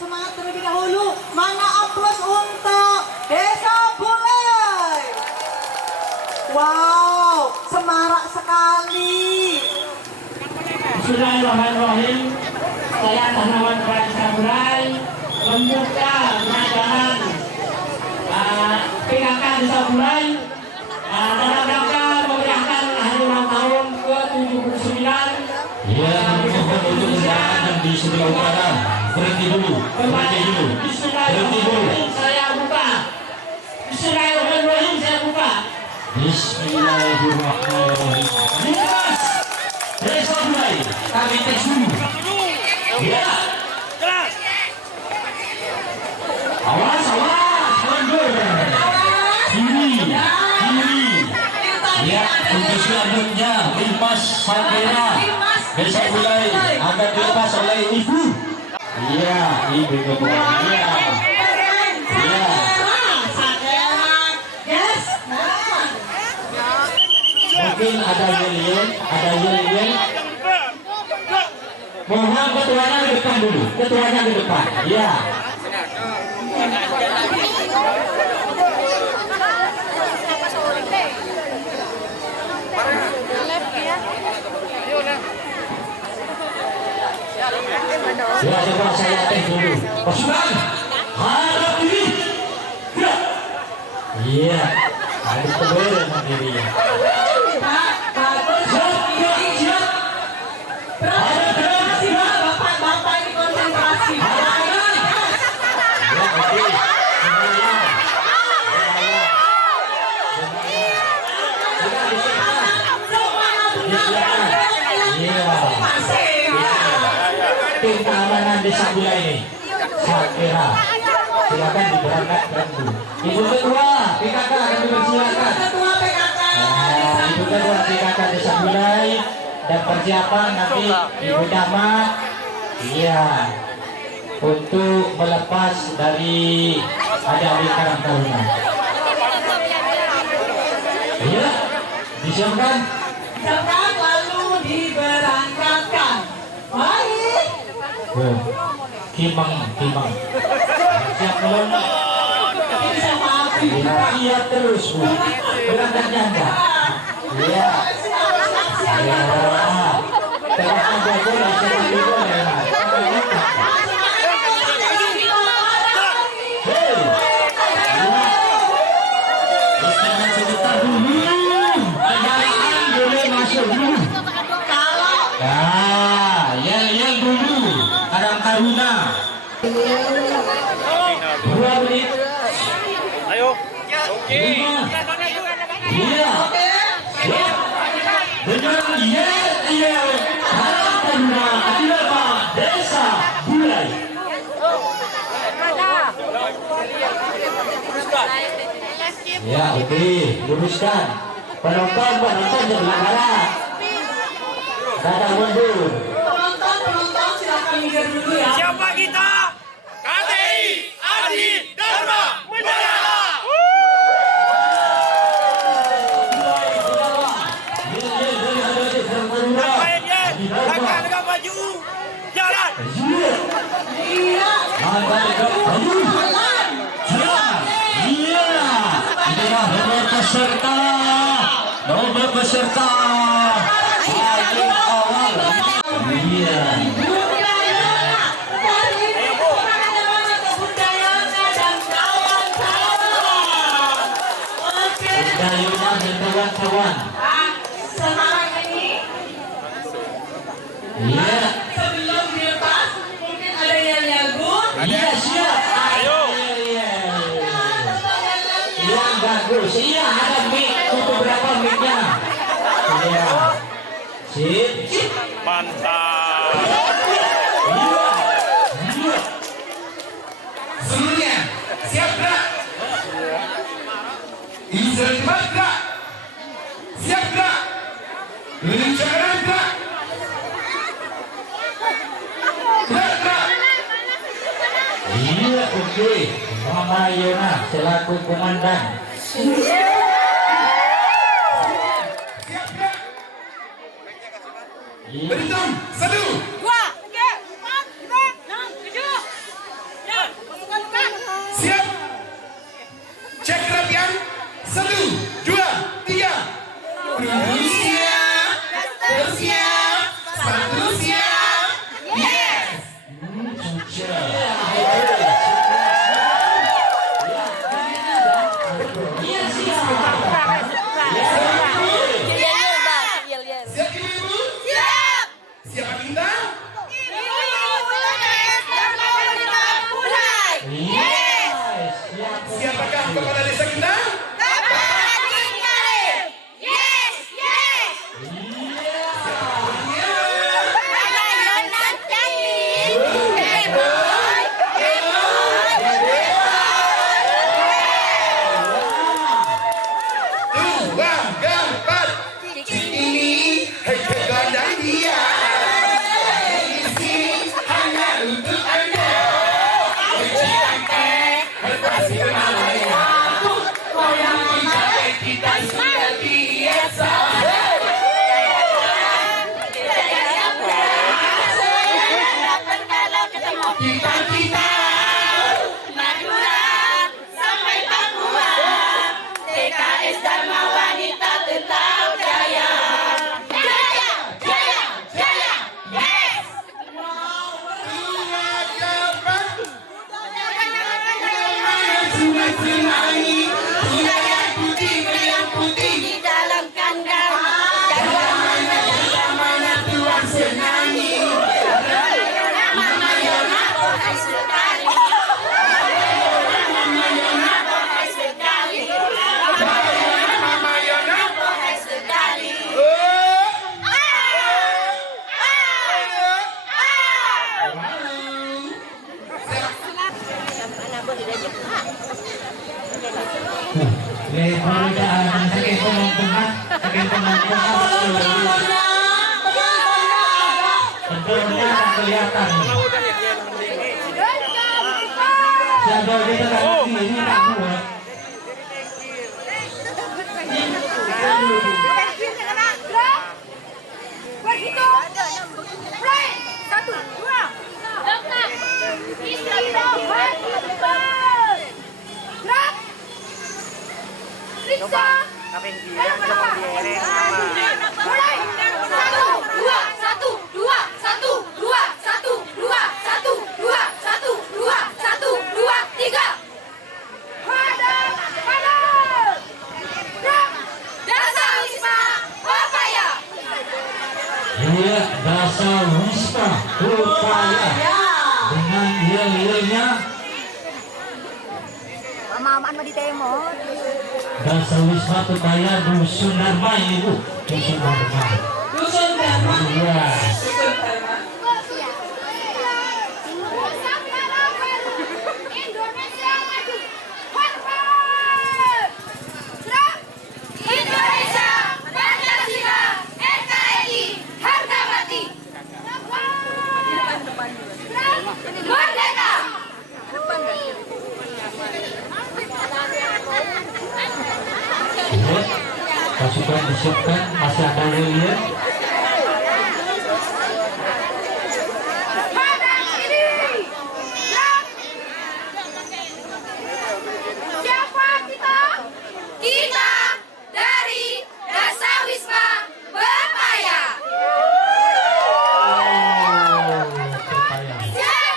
semangat terlebih dahulu. Mana aplaus untuk Desa Bulai. Wow, semarak sekali. Bismillahirrahmanirrahim. Saya atas nama Desa Bulai membuka pengajaran PKK Desa Bulai dalam rangka memeriahkan hari ulang tahun ke-79. Ya, mohon untuk undangan yang di sebelah utara berhenti dulu. Bismillahirrahmanirrahim, saya buka. Bismillahirrahmanirrahim, saya buka. Bismillahirrahmanirrahim. Dimas Desa Bulai, kami tes dulu. Ya. Awas, mundur. Kiri. Ya, untuk selanjutnya Dimas Sakira Desa Bulai akan dilepas oleh ibu. Iya, ibu ketua. Iya. Iya. Mungkin ada yel-yel. Mohon ketuanya ke depan dulu. Ketuanya ke depan. Iya. Ya, coba saya tes dulu. Pasukan, hadap diri. Ya. Iya. Harus kembali dengan dirinya. Bapak ini konsentrasi. Tim keamanan Desa Bulai ini, Sakira, silakan diberangkatkan dulu. Ibu ketua PKK kami persilakan. Ketua PKK. Ibu ketua PKK Desa Bulai dan persiapan nanti Ibu Damat, iya, untuk melepas dari adik-adik Karang Taruna. Iya, disiapkan. Siapkan lalu diberangkatkan. Baik. Kimang. Siap belum? Ini sama api. Iya terus Bu. Berangkatnya enggak? Iya. Iya. Terus ada boleh, saya boleh. Hei. Istirahat sebentar dulu. Kendaraan boleh masuk dulu. Nah, yel dulu. Karang Taruna. 2 menit. Ayo. Iya. Iya. Dengan yel Karang Taruna Akilapa Desa Bulai. Ya, oke, luruskan. Penonton jangan marah. Datang mundur. Penonton silakan minggir dulu ya. Siapa kita? KTI Adi Dharma Mendara. Ngapain ya? Langkah dengan baju. Jalan. Iya. Iya. Inilah nomor peserta. Paling awal. Iya. Dayunya dan kawan-kawan. Semarang ini. Iya. Sebelum dilepas, mungkin ada yang nyagut. Iya, siap. Ayo. Iya, bagus. Iya, ada mic. Untuk berapa mic-nya? Iya. Sip. Mantap. Iya. Seluruhnya siap gerak. Izin gerak. Siap gerak. Indonesia gerak. Gerak. Iya, oke. Mama Yona selaku komandan. Berhitung 1, 2, 3, 4, 5, 6, 7. Siap. Cek kerapian. 1, 2, 3. Siap. Siap. 1 siap. Yes. Iya siap. Siap ibu-ibu? Siap. Siap Aginda? Siapakah kepala desa Ginda? Dua, gambar. Ini hegandang dia. Isi hanya untuk Anda. Berpasti Malaya. Goyang mencapai kita sudah biasa. Kita Madura sampai Papua, TKS Dharma Wanita tetap jaya. Jaya, jaya, jaya, yes. dua gambar. Sungai-sungai, sungai yang putih, yang putih. Di dalam kandang, Mana Tuhan senangi. Mama Yona bohai sekali. Mama Yona bohai sekali. Mama Yona. Bohai sekali. Sakit penonton, tentunya akan kelihatan. Siapa kita nanti ini tak buat. Satu, dua. Dekat. Riksa. Ayo mulai. Satu, dua, satu, dua, satu, dua, satu, dua, satu, dua, satu, dua, 3. Hadap, hadap. Dasar Wisma Papaya. Iya, dasar wisma upaya dengan yel-yelnya Mama di temo. dasar wisma upaya dusun Dharma ibu dusun Dharma. Dusun Dharma. Iya. Dusun Dharma. Indonesia maju. Hormat. Indonesia Pancasila NKRI harga mati. Merdeka. Iya. Pasukan disiapkan masih ada yel-yel. Hadap kiri. Siapa kita? Kita dari Dasar Wisma Papaya. Upaya. Siap.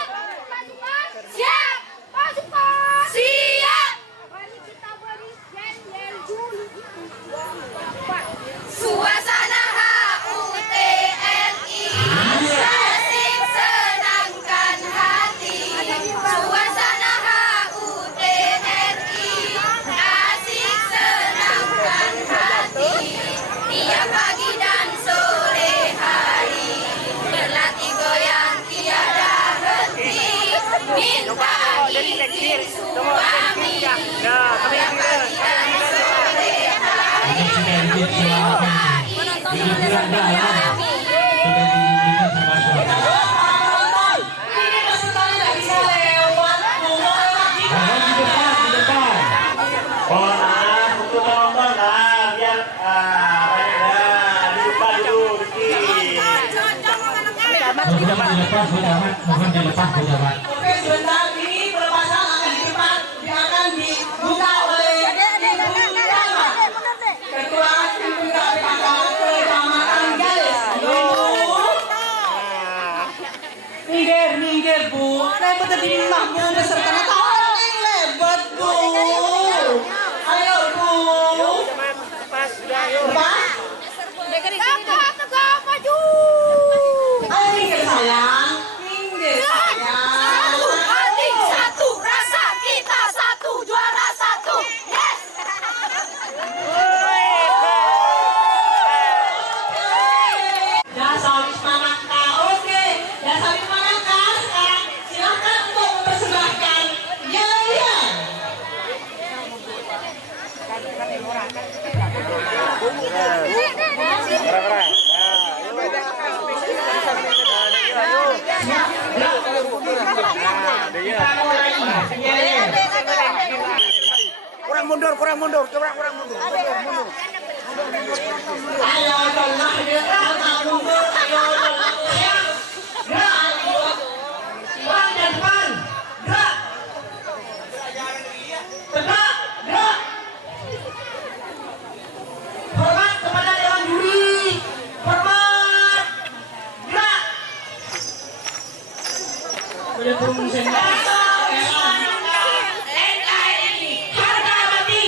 Siap. Pasukan. Siap. Mari kita beri yel-yel dulu. Suasana HUTNI asik senangkan hati. Suasana HUTNI asik senangkan hati. Tiap pagi dan sore hari berlatih goyang tiada henti. Minta izin suami tiap pagi dan sore hari. Ini sudah izin selama ini bulan dalam sudah diizinkan sama suami. Ini pesertanya nggak bisa lewat. Ngomong lagi. Mohon di depan. Mohon maaf untuk penonton biar banyak di depan dulu Mohon dilepas, Bu Damat. Mohon dilepas, Bu Damat. Oke, sebentar ini pelepasan akan di depan. Ayo betul di rumahmu beserta orang yang lebat bu. Ayo bu. Pas. Tegak maju. Ayo minggir sayang. Minggir sayang. Hati satu, rasa kita satu, juara satu. Yes. Jasa Wisma Nangka. Oke. Jasa Wisma Nangka sekarang silakan untuk mempersembahkan yel-yel. Kurang mundur, kurang mundur. Coba kurang mundur. Ayo tolong gerak mundur. Ayo tolong siap. Gerak ayo. Depan dan depan. Gerak. Tegak. Gerak. Hormat kepada dewan juri. Hormat. Gerak. Boleh turun sendiri. Harga mati.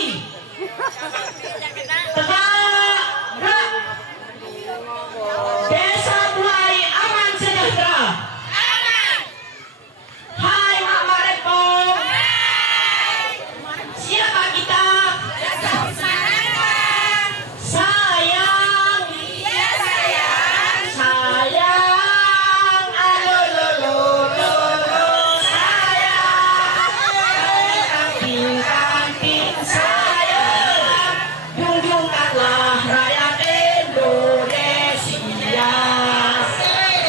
Tegak. Gerak. Desa Bulai aman sejahtera. Hai Mak Marepong. Siapa kita? Sayang. Sayang. Ayo lolo sayang. Kamping sayang. Junjungkanlah rakyat Indonesia.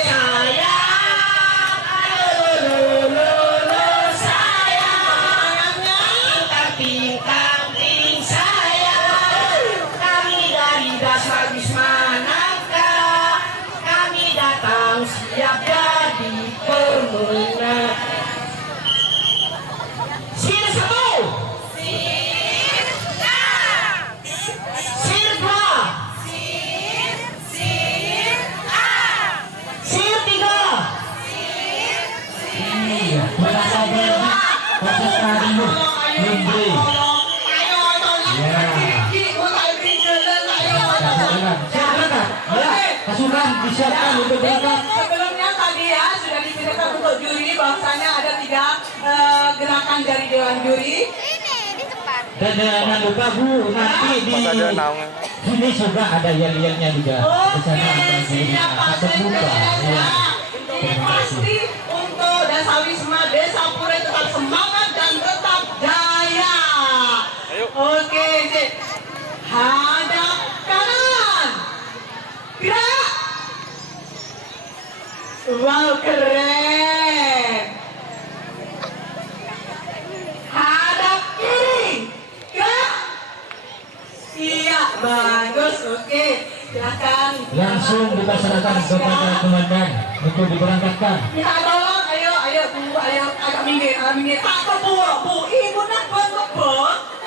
Sayang. Ayo lolo sayang. Kamping sayang. Kami dari Dasar Wisma Nangka. Kami datang siap jadi pemenang. Sir satu. Sir dua. Sir tiga. Iya, berasa berani. Proses tadi memberi. Ya. Silakan. Ya, pasukan disiapkan untuk berangkat. Sebelumnya tadi ya sudah diceritakan untuk juri bahwasanya ada 3 gerakan dari dewan juri. Dan jangan lupa Bu, nanti di sini juga ada yel-yelnya juga. Di sana ada Siapa atau buka. saja Ya. Ini pasti untuk Desa Wisma Desa Pura tetap semangat dan tetap jaya. Oke, Cik. Hadap kanan. Gerak. Wow, keren. Hadap kiri. Gerak. Iya, bagus. Oke, silakan. Langsung kita serahkan kepada komandan untuk diberangkatkan. Ya tolong, ayo, Bu, ayo agak minggir. Tak kebuah, Bu. Ibu nak bang.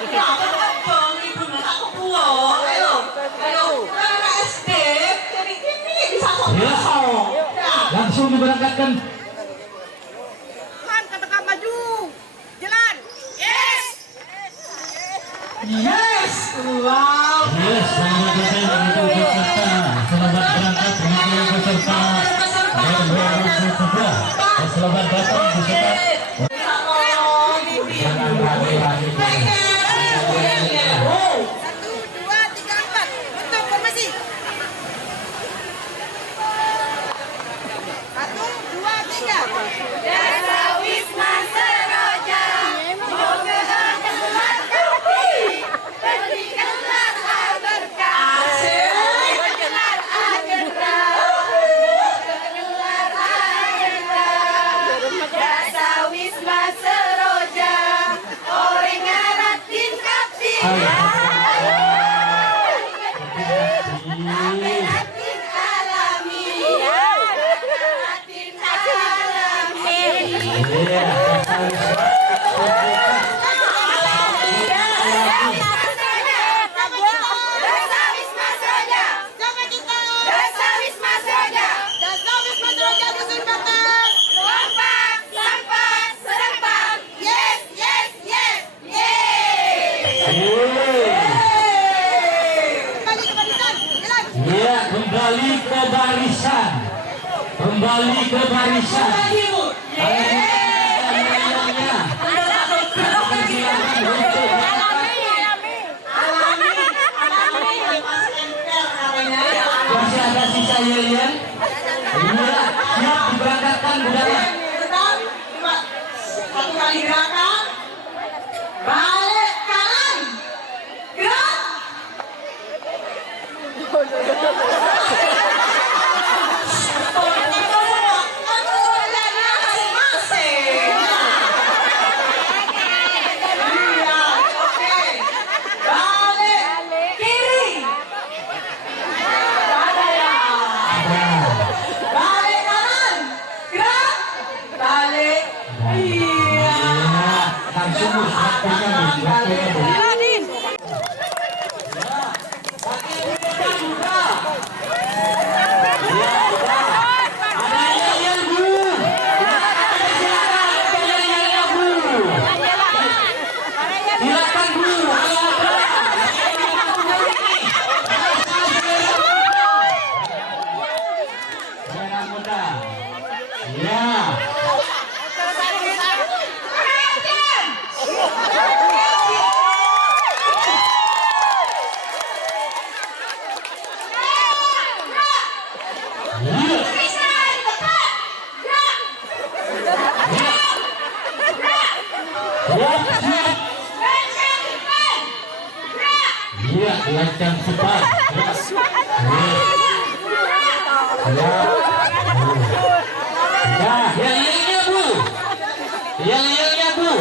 Tak kebang, ibu nak tak kebuah. Ayo. Anak SD, jadi ini bisa Ya. kok. Langsung diberangkatkan. Katakan maju. Jalan. Yes. Yes, wow. Yes, selamat datang untuk peserta. Selamat berangkat untuk peserta. Selamat datang peserta. Jangan ragu-ragu. 1, 2, 3, 4. Bentuk formasi. 1, 2, 3. Desa Wisma Seroja. Moga bergelar kaki. Bergelar berkah. Bergelar agenda. Bergelar agenda. Desa Wisma Seroja. Orang ngaratin kapten. Ngaratin alami. Ngaratin alami. Iya. Desa Wisma Seroja. Sama kita. Desa Wisma Seroja. Desa Wisma Seroja Dusun Bakar. Kompak, sampai sungguh waktunya Jalanin. Iya, lancang cepat. Ya, yang Bu. Yang Bu.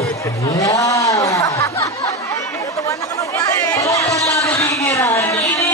Ya. Bukan kepikiran ini.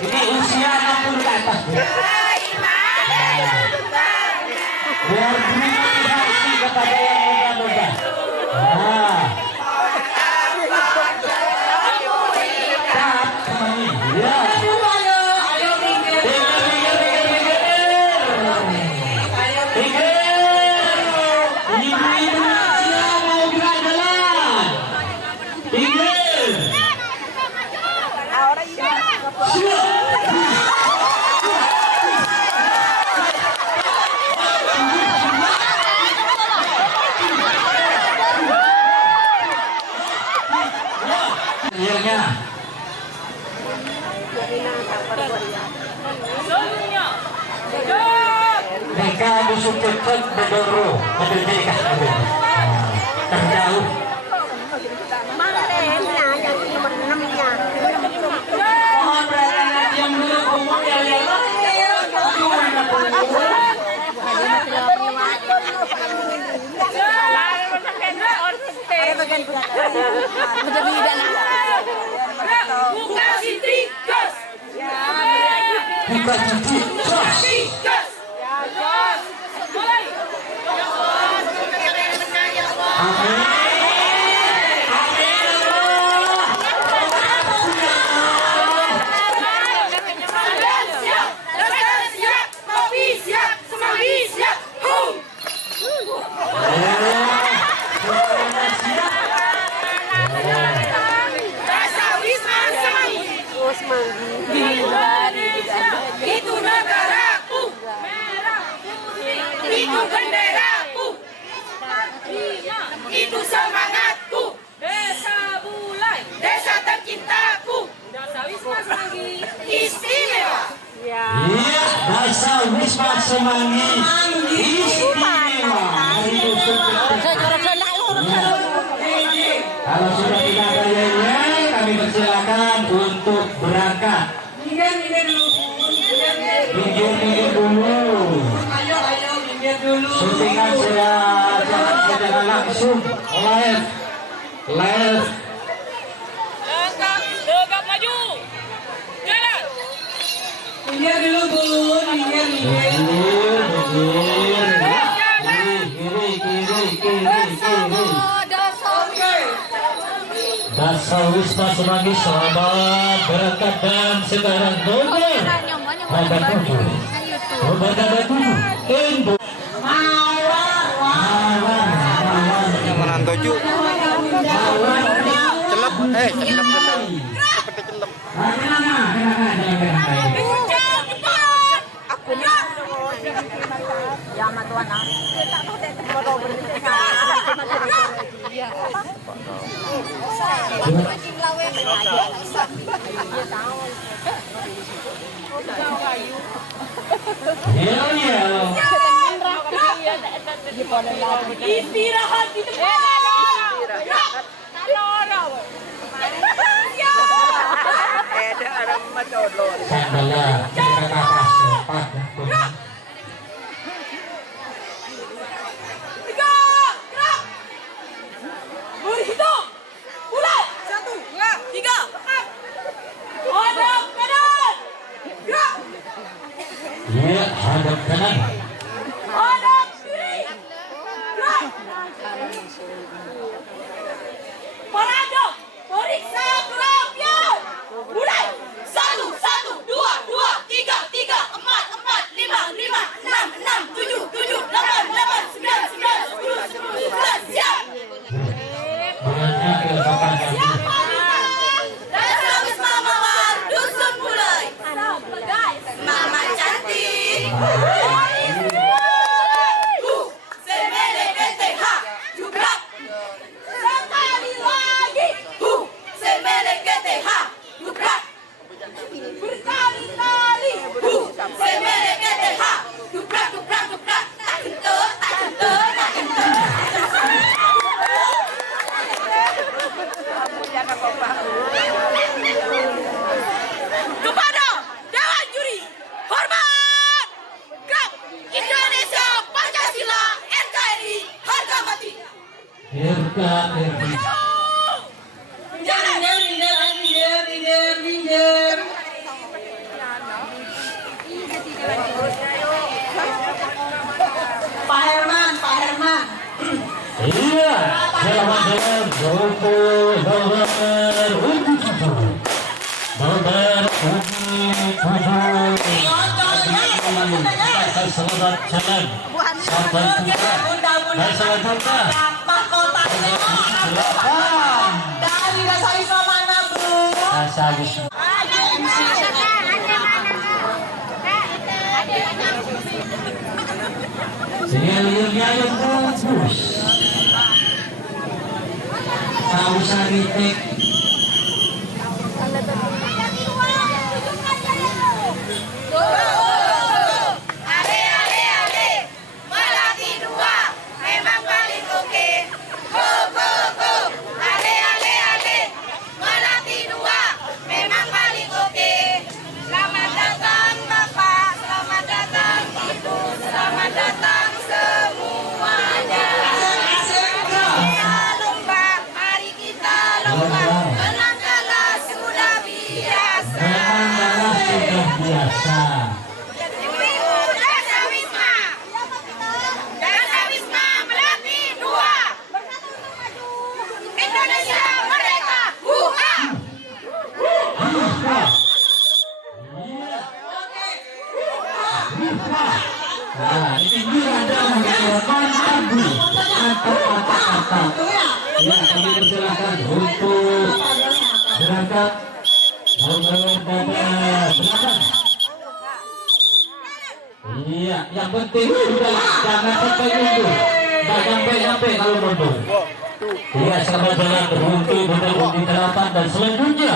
Ini usia 60 ke atas. Berterima kasih kepada yang muda-muda. Mereka musuh cepat berdoro merdeka terjauh. Mohon berkenan diam dulu, umum ya lihat. Buka Siti, gas. Buka Siti, Gas. Mulai. amin. Siap, kopi siap, semanggi siap. Rasa Wisma Semanggi. Indonesia itu negaraku, merah putih itu benderaku, itu semangatku, desa Bulai, desa tercintaku, desa Wisma Semanggi istimewa. Iya, Desa Wisma Semanggi istimewa. Kalau sudah tidak ada yang kami persilakan untuk berangkat. Minggir dulu. Minggir dulu. Ayo, minggir dulu. Syutingan sudah langsung live. Tegap maju, jalan. Minggir dulu, Bun. Minggir. Desa Wisma Semanggi selamat berangkat dan sekarang nomor 87. Menantuju. Celep, celep. Seperti celep. Aku Hell yeah. Istirahat di tempat. Sandala, kita kapas cepat. Tiga, gerak. Berhitung. Mulai. 1, 2, 3, 4. Hadap kanan. Gerak. Ya, hadap kanan. Hadap kiri. Gerak. Parada. Periksa kerapian. Mulai. 1, 1, 2, 2, 3, 3, 4, 4, 5, 5, 6, 6, 7, 7, 8, 8, 9, 9, 10, 10, 11. Siap. Tangannya ke depan kaki. Dan Wisma Mawar Dusun Bulai. Mama cantik. Semele KTH. Juga. Sekali lagi. Semele KTH. Juga. Berkali-kali. Semele KTH. Juga, juga, juga. Tak kentur, tak kentur, tak kentur. Kepada Dewan Juri, hormat! Gerak! Indonesia Pancasila NKRI harga mati. RKRI. Jangan Pak Herman, Pak Herman. Iya, selamat jalan untuk nomor 7. Nomor 7. Selamat jalan. Sampai jumpa. Selamat jumpa. Mahkota dari Dasar Wisma mana, Bu? Dasar Wisma. Sehingga yang bagus. Tahu saritek. Melati 2 memang paling oke. Go, go, go. Melati 2 memang paling oke. Selamat datang Bapak, selamat datang Ibu, selamat datang semuanya. Kita lomba, mari kita lomba. Menangkalah sudah biasa. Memang sudah biasa. Dasar Wisma. Dasar Wisma Melati 2. Indonesia merdeka. Hurra! Nah, ini ada menggunakan lagu atau kata-kata. Ya, kami persilakan untuk berangkat. Berangkat. Iya, yang penting sudah jangan sampai mundur. Jangan sampai kalau mundur. Iya, selamat jalan untuk nomor undi 8 dan selanjutnya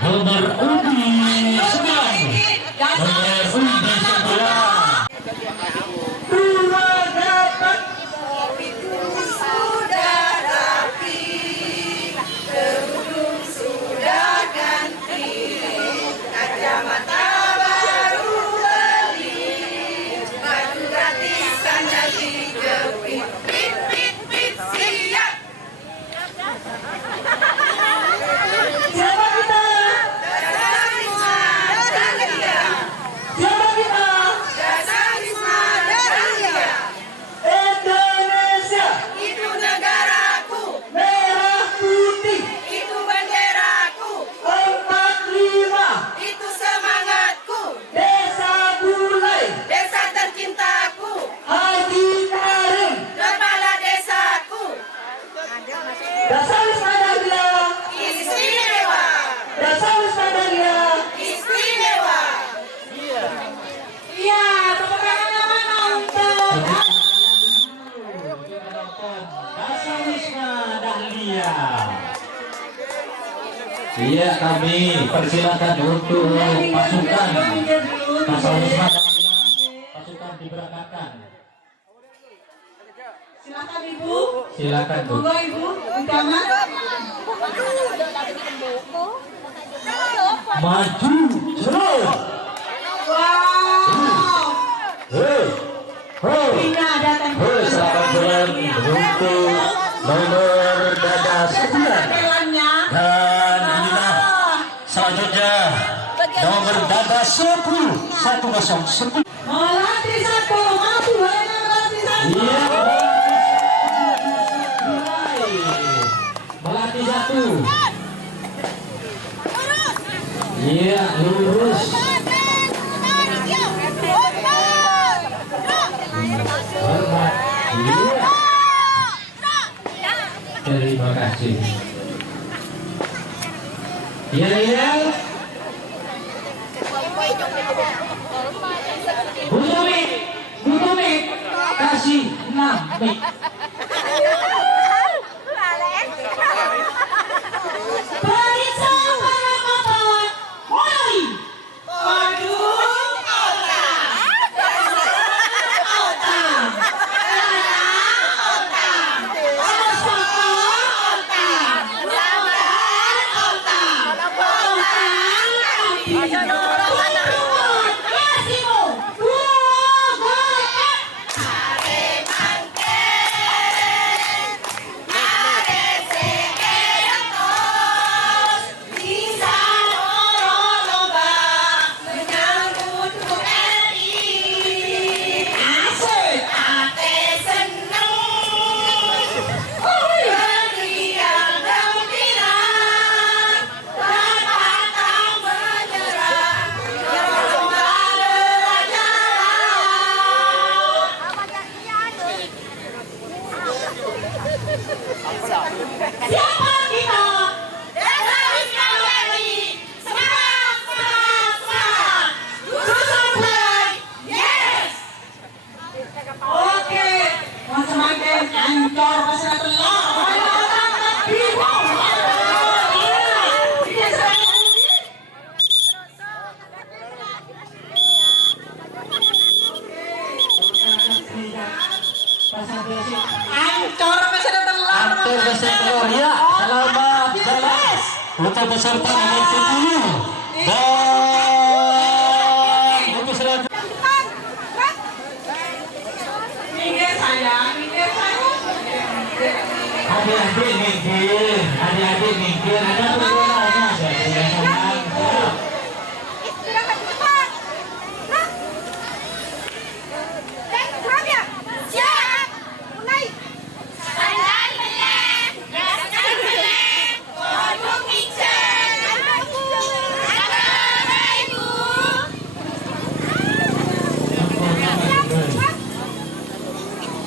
nomor undi 9. Nomor undi 9. Sudah rapi, kerudung sudah ganti, kacamata baru beli, baju gratis hanya dijepit, pit pit pit siap. Siapa kita? Dasar Wisma Dahlia, Siapa kita? Dasar Wisma Dahlia, Indonesia. itu negaraku, Merah putih. itu benderaku, 45. itu semangatku, Desa Bulai. desa tercintaku, Haji Karim. kepala desaku, Dasar Wisma Dahlia. istimewa, Dasar Wisma Dahlia. istimewa. Iya, tepuk tangannya mana untuk Dasar Wisma Dahlia. Iya, kami persilakan untuk pasukan Kasaulis Madangnya, pasukan diberangkatkan. Silakan Ibu. Silakan Bu. Monggo Ibu, undangan. Maju, terus. Wow. Hei, hei, Ini ada tempo. hei, selamat jalan untuk nomor dada 9. Tempelannya. Dan inilah selanjutnya nomor dada 10. Melatih satu, maju boleh melatih satu. Iya, melatih satu. Iya, lurus. Hormat. Iya. Terima kasih. Iya, iya. Bu Tumi, kasih 6 mik. Periksa para kawan. Mulai. Waduh. Siapa kita? Desa Wisma Weli. Semangat, semangat, semangat. Susun play. Yes. Oke. Mas semakin ancor pasal telur. Ancor pasal telur. Antar besar telur ya. Selamat jalan untuk peserta nomor 10. Dan untuk selanjutnya Minggir sayang, minggir sayang. adik-adik minggir, adik-adik minggir. Ada tujuannya saya sayang.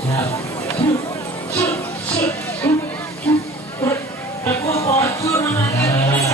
Siap. Aku pocur namanya.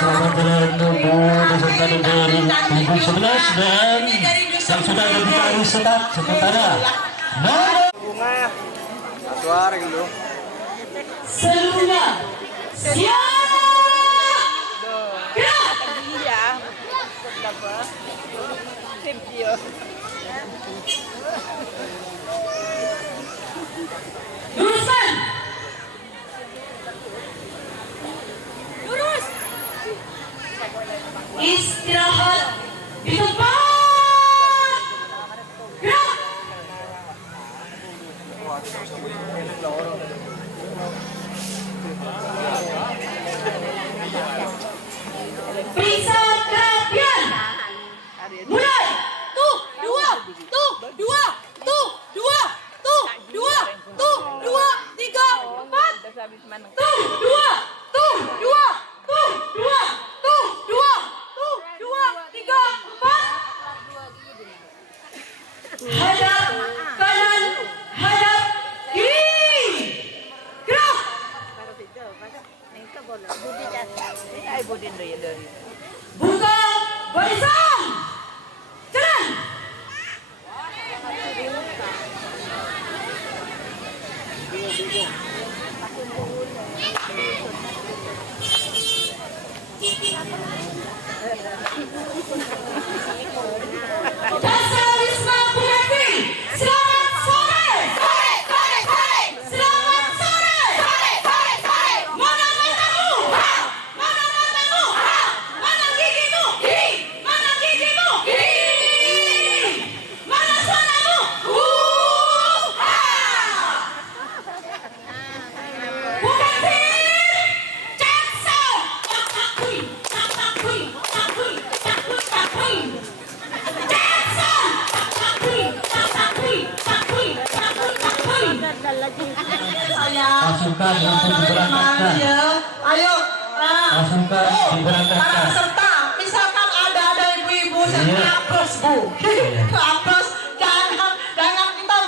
selamat jalan Nobo beserta nomor punggung 11 dan yang sudah ada di garis start sementara nomor Bunga. Suara gitu. Seluruhnya siap. Gerak. Luruskan. Lurus. Istirahat di tempat. Gerak. Periksa kerapian. Mulai. Tuh, dua, dua, tiga, empat. Tuh, dua, tiga, empat. Hadap kanan, hadap kiri. Gerak. Buka barisan. Jalan. Dasar Wisma Bukati. Selamat sore. Selamat sore. Mana matamu? Mana matamu? Mana gigimu? Mana gigimu? Mana suaramu? Bukati. Jackson. Takui. Jackson. pasukan langsung diberangkatkan. Ayo. Pasukan Para diberangkatkan. peserta, misalkan ada ibu-ibu yang Iya. apes bu, apes, jangan kita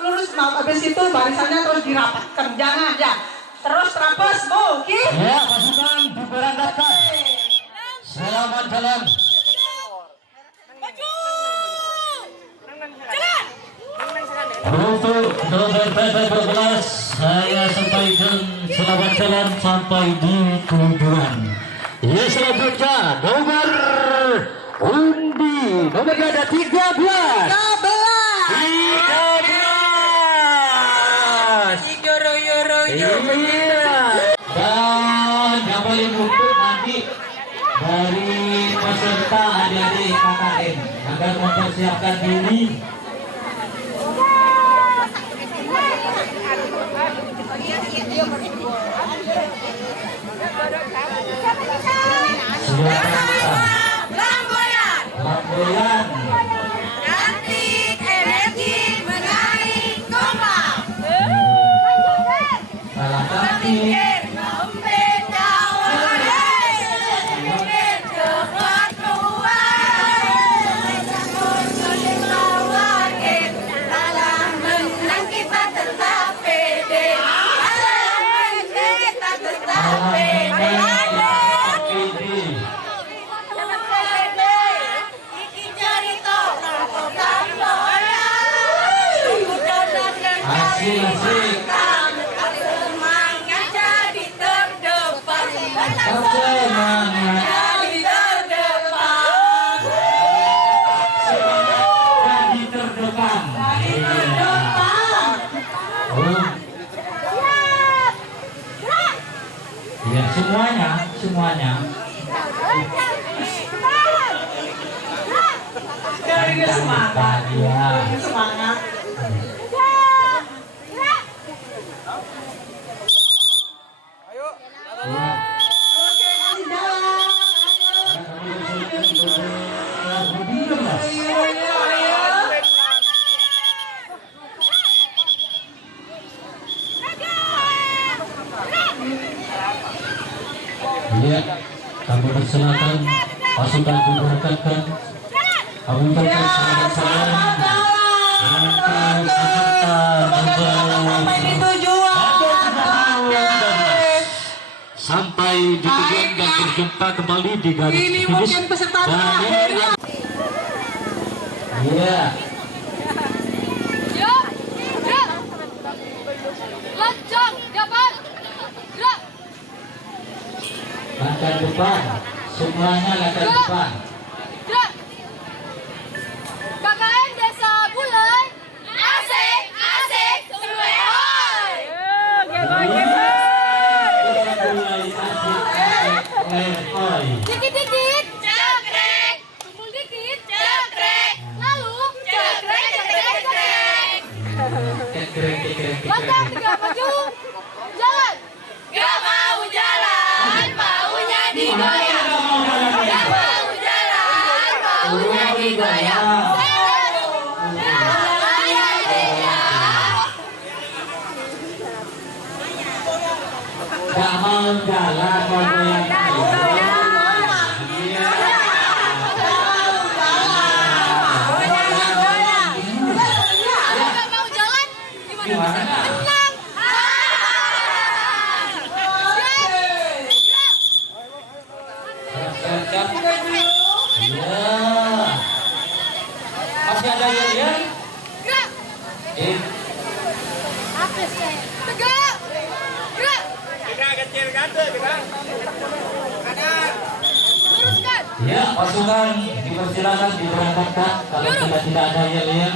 lurus, habis itu barisannya terus dirapatkan, jangan ya, terus rapes bu, Ya, pasukan diberangkatkan. Selamat jalan. Untuk nomor PP12 saya sampaikan selamat jalan sampai di tujuan. Ya, selanjutnya nomor undi nomornya ada 13. 13. Iya. Dan yang paling untuk nanti dari peserta adik-adik KKN agar mempersiapkan diri. Lamboyan. Cantik, energi, menarik, kompak. Salah kaki. Asik. Semangat jadi terdepan. Semangat. Jadi terdepan. Jadi terdepan. Oh. Ya, semuanya. dari semangat, Ya. semangat. Ya, Kabupaten Selatan pasukan diberangkatkan. Kabupaten Selatan untuk peserta Sampai di tujuan. sampai di tujuan dan berjumpa kembali di garis Ini finish. mungkin peserta Dan terakhir. iya, Yuk, yuk. Lancang, depan. Gerak. langkah depan, semuanya langkah depan. Gerak. KKN Desa Bulai. Asik, asik, sesuai hoi. Dikit-dikit, cekrek. Kumpul dikit, cekrek. Lalu, cekrek, cekrek, cekrek. Langkah 3 maju. Jalan. Gak mau jalan, maunya digoyang. Gak mau jalan, maunya digoyang. Gak mau jalan, mau goyang. Kalau gak mau jalan, gimana? Menang. Ya, masih ada ya? Gerak. Eh, Tegak. Gerak. Kita kecil kata kita. Luruskan. ya, pasukan dipersilakan diberangkatkan kalau tidak ada ya.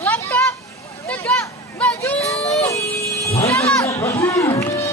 Langkah. Tegak. Maju. Maju, maju.